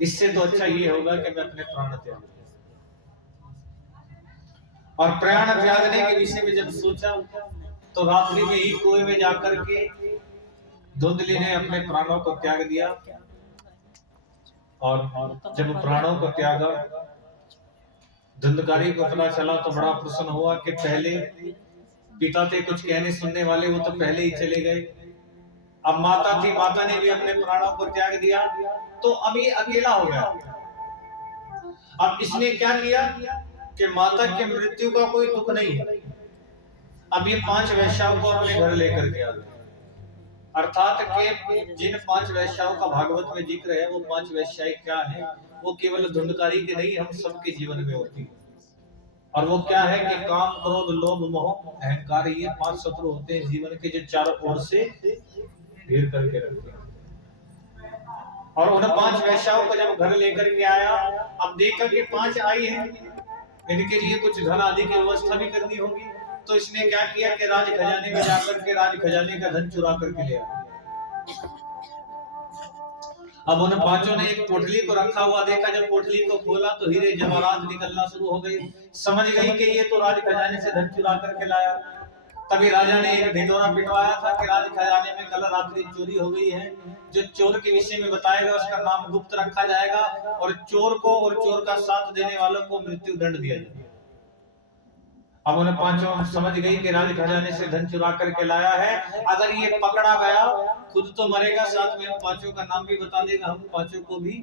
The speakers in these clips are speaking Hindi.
इससे तो अच्छा ये होगा कि मैं अपने प्राण त्याग दूं। और प्राण त्यागने के विषय में जब सोचा तो रात्रि में ही कुएं में जाकर के धुंधली ने अपने प्राणों को त्याग दिया। और जब प्राणों को त्यागा, धुंधकारी को पता चला तो बड़ा प्रसन्न हुआ कि पहले पिता थे कुछ कहने सुनने वाले, वो तो पहले ही चले गए। अब माता थी, माता ने भी अपने प्राणों को त्याग दिया, तो अब ये अकेला हो गया। अब इसने क्या किया कि माता की मृत्यु का कोई दुख नहीं है। अब ये 5 वैश्याओं को अपने घर लेकर के आ गए। अर्थात के जिन 5 वैश्याओं का भागवत में जिक्र है, वो 5 वैश्याएं क्या है, वो केवल धुंधकारी के नहीं, हम सबके जीवन में होती है। और वो क्या है कि काम, क्रोध, लोभ, मोह, अहंकार, ये 5 शत्रु होते हैं जीवन के, जो चारों ओर से घेर करके रखते हैं। और उन 5 वैश्याओं को जब घर लेकर के आया, अब देखा कि 5 आई हैं, इनके लिए कुछ धन आदि की व्यवस्था भी करनी होगी। तो इसने क्या किया कि राज खजाने में जाकर के राज खजाने का धन चुरा करके ले आया। अब उन 5 ने एक पोटली को रखा हुआ देखा, जब पोटली को खोला तो हीरे जवाहरात निकलना शुरू हो गई। समझ गई कि ये तो राज खजाने से धन चुरा करके लाया। तभी राजा ने एक ढिंढोरा पिटवाया था कि राज खजाने में कल रात्रि चोरी हो गई है। जो चोर के विषय में बताएगा उसका नाम गुप्त रखा जाएगा, और चोर को और चोर का साथ देने वालों को मृत्यु दंड दिया जाएगा। अब उन 5 समझ गई कि राज खजाने से धन चुरा करके लाया है। अगर ये पकड़ा गया, खुद तो मरेगा, साथ में 5 का नाम भी बता देगा, हम 5 को भी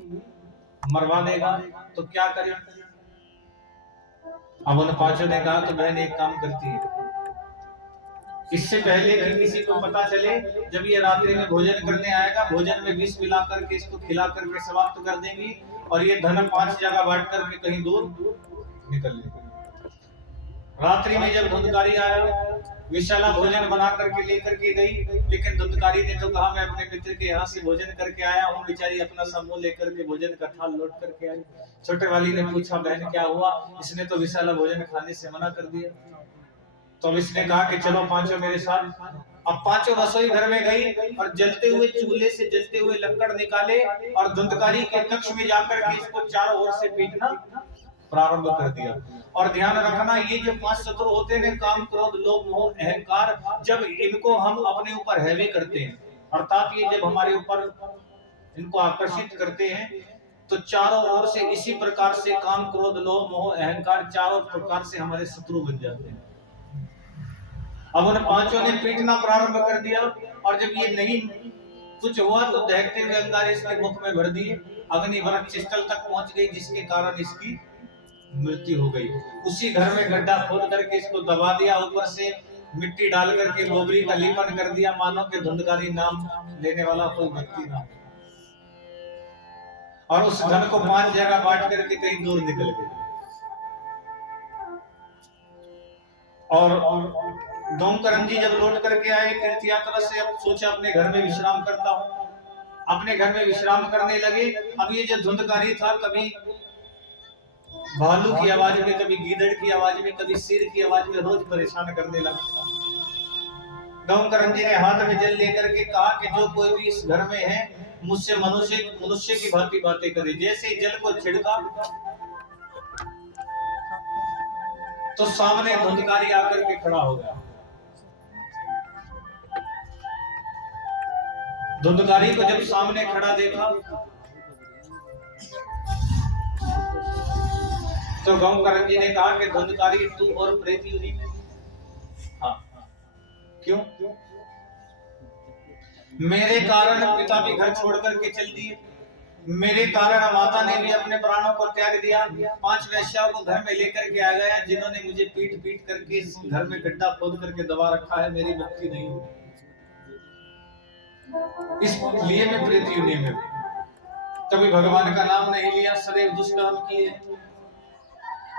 मरवा देगा, तो क्या करें। अब उन 5 ने कहा तो बहन एक काम करती है, इससे पहले कि किसी को पता चले, जब ये रात्रि में भोजन करने आएगा, भोजन में विष मिला करके इसको खिला करके समाप्त कर देंगी, और ये धन 5 जगह बांट करके कहीं दूर निकल लेगा। रात्रि में जब धुंधकारी आया, विशाला भोजन बना करके लेकर के गई, लेकिन धुंधकारी ने तो कहा मैं अपने मित्र के यहाँ से भोजन करके आया हूँ। बेचारी अपना समूह लेकर के भोजन का थाल लौट करके आई। छोटे वाली ने पूछा बहन क्या हुआ, इसने तो विशाला भोजन खाने से मना कर दिया। तो अब इसने कहा कि चलो 5 मेरे साथ। अब 5 रसोई घर में गई और जलते हुए चूल्हे से जलते हुए लकड़ निकाले और धुंधकारी के कक्ष में जाकर के इसको चारों ओर से पीटना प्रारंभ कर दिया। और ध्यान रखना, ये जो 5 शत्रु होते हैं, काम, क्रोध, लोभ, मोह, अहंकार, जब इनको हम अपने ऊपर हैवी करते हैं, अर्थात ये जब हमारे ऊपर इनको आकर्षित करते हैं, तो चारों ओर से इसी प्रकार से काम, क्रोध, लोभ, मोह, अहंकार चारों प्रकार से हमारे शत्रु बन जाते हैं। अब उन 5 ने पीटना प्रारंभ कर दिया, और जब ये नहीं कुछ हुआ तो दहकते हुए अंगारे इसके मुख में भर दिए। अग्नि वृक्ष स्थल तक पहुंच गई, जिसके कारण इसकी मृत्यु हो गई। उसी घर में गड्ढा खोद करके इसको दबा दिया, ऊपर से मिट्टी डाल करके गोबरी का लेपन कर दिया, मानो कि धुंधकारी नाम लेने वाला कोई व्यक्ति ना। और उस धन को 5 जगह बांट करके कहीं दूर निकल गए। और डोमकरण जी जब लौट करके आए तीर्थ यात्रा से, अब सोचा अपने घर में विश्राम करता हूँ। अपने घर में विश्राम करने लगे। अब ये जो धुंधकारी था, कभी भालू की आवाज में, कभी गीदड़ की आवाज में, कभी सिर की आवाज में रोज परेशान करने लगा। डोमकरण जी ने हाथ में जल लेकर के कहा कि जो कोई भी इस घर में है, मुझसे मनुष्य की भांति बातें करे। जैसे ही जल को छिड़का तो सामने धुंधकारी आकर के खड़ा हो गया। धुंधकारी को जब सामने खड़ा देखा तो डोमकरण जी ने कहा कि धुंधकारी तू और प्रेत युनि में। हाँ, क्यों? मेरे कारण पिता भी घर छोड़ करके चल दिए, मेरे कारण माता ने भी अपने प्राणों को त्याग दिया। 5 वैश्याओं को घर में लेकर के आ गया, जिन्होंने मुझे पीट पीट करके इस घर में गड्ढा खोद करके दबा रखा है, मेरी मुक्ति नहीं हुई, इसलिए मैं प्रेत योनि में। कभी भगवान का नाम नहीं लिया, सदैव दुष्कर्म किए।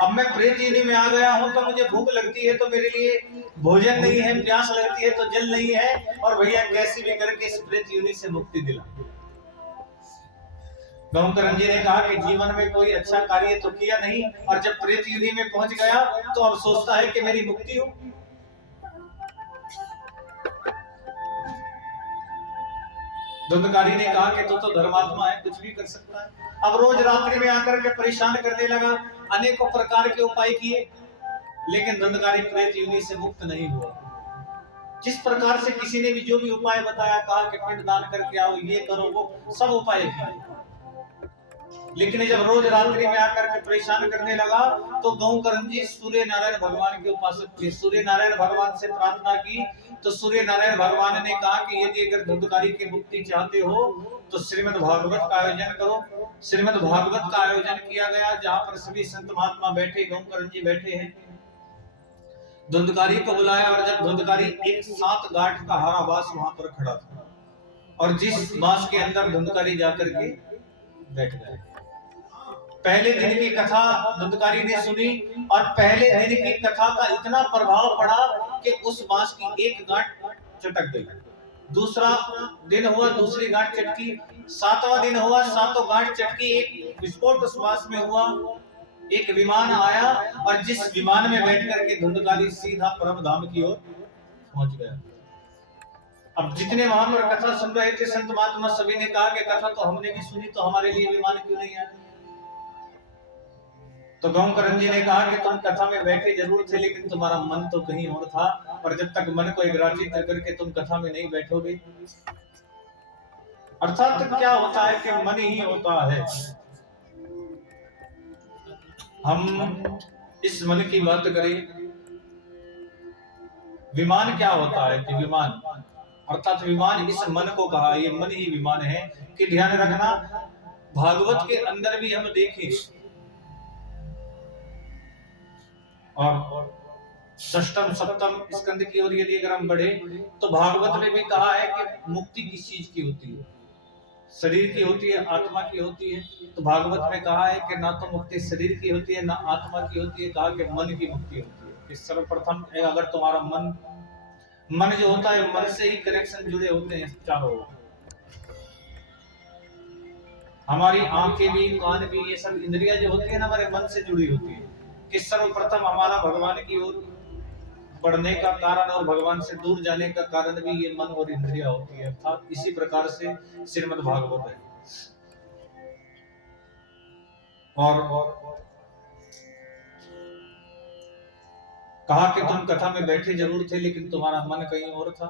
अब मैं प्रेत योनि में आ गया हूं, तो मुझे भूख लगती है तो मेरे लिए भोजन नहीं है, प्यास लगती है तो जल नहीं है, और भैया कैसे भी करके इस प्रेत योनि से मुक्ति दिला। डोमकरण जी ने कहा कि जीवन में कोई अच्छा कार्य तो किया नहीं, और जब प्रेत योनि में पहुंच गया तो अब सोचता है कि मेरी मुक्ति हो। धुंधकारी ने कहा कि तू तो धर्मात्मा है, कुछ भी कर सकता है। अब रोज रात्रि में आकर के परेशान करने लगा, अनेकों प्रकार के उपाय किए, लेकिन धुंधकारी प्रेत योनि से मुक्त नहीं हुआ। जिस प्रकार से किसी ने भी जो भी उपाय बताया, कहा कि पिंड दान करके आओ, ये करो, वो सब उपाय किए, लेकिन जब रोज रात्रि में आकर के परेशान करने लगा तो गौकर्ण जी सूर्य नारायण भगवान के उपासक थे। सूर्य नारायण भगवान से प्रार्थना की तो सूर्य नारायण भगवान ने कहा कि यदि अगर धुंधकारी की मुक्ति चाहते हो तो श्रीमद् भागवत का आयोजन करो। श्रीमद् भागवत का आयोजन किया गया, जहाँ पर सभी संत महात्मा बैठे, गौकर्ण जी बैठे हैं। धुंधकारी को बुलाया और जब धुंधकारी एक 7 गांठ का हरा बांस वहां पर खड़ा था और जिस बांस के अंदर धुंधकारी जाकर के बैठ गए। पहले दिन की कथा धुंधकारी ने सुनी और पहले दिन की कथा का इतना प्रभाव पड़ा कि उस बांस की एक गांठ चटक गई। दूसरा दिन हुआ, दूसरी गांठ चटकी। 7वां दिन हुआ, 7 गांठ चटकी। एक विस्फोट उस बांस में हुआ, एक विमान आया और जिस विमान में बैठ करके धुंधकारी सीधा परम धाम की ओर पहुंच गया। अब जितने वहां पर कथा सुन रहे थे संत महात्मा, सभी ने कहा कि कथा तो हमने भी सुनी, तो हमारे लिए विमान क्यों नहीं आया? तो गौकर्ण जी ने कहा कि तुम कथा में बैठे जरूर थे, लेकिन तुम्हारा मन तो कहीं और था, और जब तक मन को एकाग्रित करके तुम कथा में नहीं बैठोगे। अर्थात क्या होता है कि मन ही होता है। हम इस मन की बात करें, विमान क्या होता है कि विमान अर्थात विमान इस मन को कहा, ये मन ही विमान है। कि ध्यान रखना, भागवत के अंदर भी हम देखें और षष्टम सप्तम स्कंद की ओर यदि अगर हम बढ़े तो भागवत में भी कहा है कि मुक्ति किस चीज की होती है? शरीर की होती है, आत्मा की होती है। तो भागवत में कहा है कि ना तो मुक्ति शरीर की होती है ना आत्मा की होती है, कहा कि मन की मुक्ति होती है। कि सर्वप्रथम अगर तुम्हारा मन जो होता है, मन से ही कनेक्शन जुड़े होते हैं चारों। हमारी आंखें भी, कान भी, ये सब इंद्रियां जो होती है ना, हमारे मन से जुड़ी होती है। कि सर्वप्रथम हमारा भगवान की ओर बढ़ने का कारण और भगवान से दूर जाने का कारण भी ये मन और इंद्रियां होती है। अर्थात इसी प्रकार से श्रीमद् भागवत है। और कहा कि तुम कथा में बैठे जरूर थे, लेकिन तुम्हारा मन कहीं और था।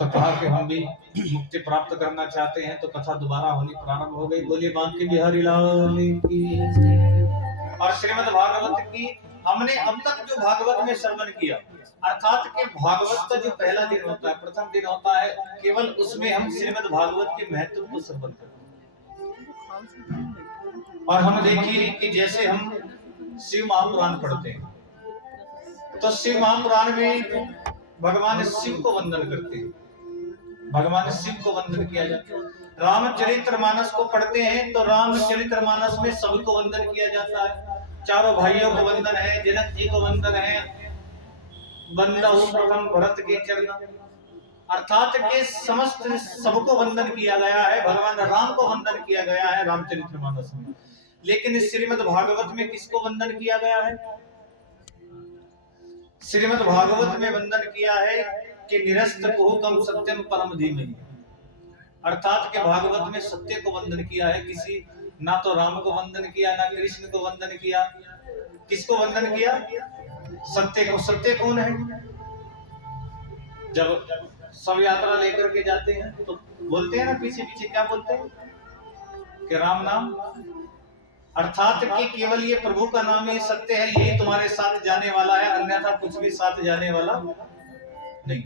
तो कहा कि हम भी मुक्ति प्राप्त करना चाहते हैं, तो कथा दोबारा होनी प्रारंभ हो गई। बोलिए बांके बिहारी लाल की। और श्रीमद् भागवत की हमने अब तक जो भागवत में श्रवण किया, अर्थात के भागवत का जो पहला दिन होता है, प्रथम दिन होता है, केवल उसमें हम श्रीमद् भागवत के महत्व को श्रवण करते हैं। और हम देखिए कि जैसे हम शिव महापुराण पढ़ते हैं, तो शिव महापुराण में भगवान शिव को वंदन करते हैं, भगवान शिव को वंदन किया जाता है। रामचरितमानस को पढ़ते हैं तो रामचरितमानस में सभी को वंदन किया जाता है। चारों भाइयों को वंदन है, जनक जी को वंदन है, बंदहु प्रथम भरत के चरण, अर्थात के समस्त सबको वंदन किया गया है। भगवान राम को वंदन किया गया है रामचरितमानस में। लेकिन इस श्रीमद् भागवत में किसको वंदन किया गया है? श्रीमद् भागवत में वंदन किया है कि निरस्त कुहुकम सत्यम परम धीमहि, अर्थात के भागवत में सत्य को वंदन किया है। किसी ना तो राम को वंदन किया, ना कृष्ण को वंदन किया। किसको वंदन किया? सत्य को। सत्य कौन है? जब सब यात्रा लेकर के जाते हैं तो बोलते हैं ना, पीछे पीछे क्या बोलते हैं कि राम नाम, अर्थात कि केवल ये प्रभु का नाम ही सत्य है, यही तुम्हारे साथ जाने वाला है, अन्यथा कुछ भी साथ जाने वाला नहीं।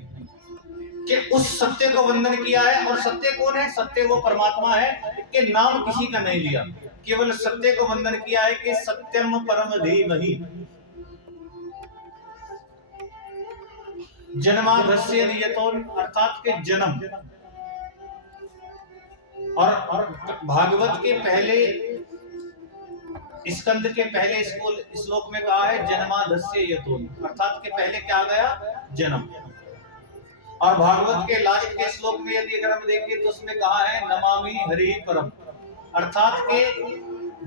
कि उस सत्य को वंदन किया है। और सत्य कौन है? सत्य वो परमात्मा है कि नाम किसी का नहीं लिया, केवल सत्य को वंदन किया है कि सत्यम परम धीमहि। जन्माद्यस्य नियतोन, अर्थात के जन्म। और भागवत के पहले स्कंद के पहले श्लोक में कहा है जन्माद्यस्य यतोन, अर्थात के पहले क्या गया? जन्म। और भागवत के लास्ट के श्लोक में यदि अगर हम देखें तो उसमें कहा है नमामि हरि परम, अर्थात के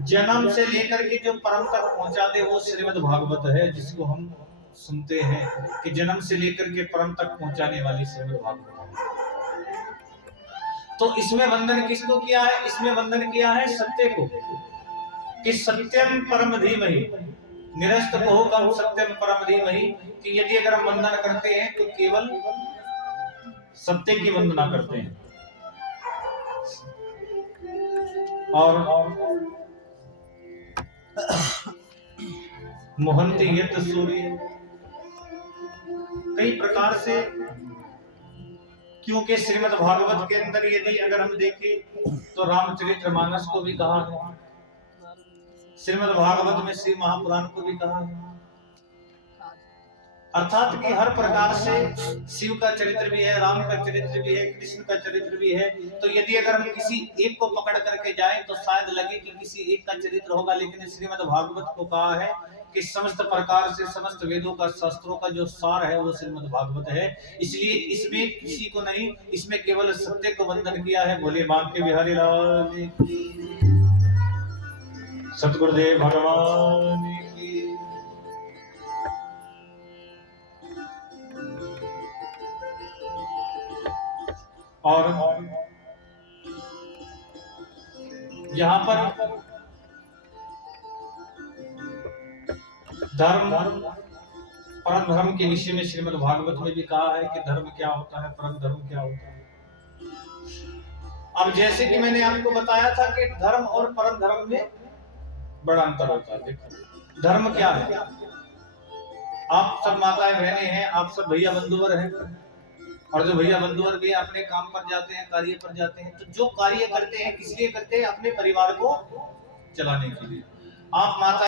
जन्म से लेकर के जो परम तक पहुंचा दे वो श्रीमद् भागवत है, जिसको हम सुनते हैं कि जन्म से लेकर के परम तक पहुंचाने वाली श्रीमद् भागवत। तो इसमें वंदन किसको किया है? इसमें वंदन किया है सत्य को, कि सत्यम परम धीमहि, निरस्त को कम सत्यम परम धीमहि, कि यदि अगर हम वंदन करते हैं तो केवल सत्य की वंदना करते हैं। और मोहंती यत सूर्य, कई प्रकार से, क्योंकि श्रीमद् भागवत के अंदर यदि अगर हम देखें तो रामचरितमानस को भी कहा है, श्रीमद् भागवत में श्री महापुराण को भी कहा है, अर्थात कि हर प्रकार से शिव का चरित्र भी है, राम का चरित्र भी है, कृष्ण का चरित्र भी है। तो यदि अगर हम किसी एक को पकड़ करके जाएं तो शायद लगे कि किसी एक का चरित्र होगा, लेकिन श्रीमद् भागवत को कहा है कि समस्त प्रकार से समस्त वेदों का, शास्त्रों का जो सार है वो श्रीमद् भागवत है। इसलिए इसमें किसी को नहीं, इसमें केवल सत्य को वंदन किया है। बोले बांके बिहारी लाल की, सतगुरुदेव भगवान की। और यहाँ पर धर्म, परम धर्म के विषय में श्रीमद् भागवत में भी कहा है कि धर्म क्या होता है, परम धर्म क्या होता है। अब जैसे कि मैंने आपको बताया था कि धर्म और परम धर्म में बड़ा अंतर होता है। देखो धर्म क्या है, आप सब माताएं बहनें हैं, आप सब भैया बंधुवर हैं, और जो भैया बंधुवर भी अपने काम पर जाते हैं, कार्य पर जाते हैं, तो जो कार्य करते हैं किस लिए करते हैं? अपने परिवार को चलाने के लिए। आप माता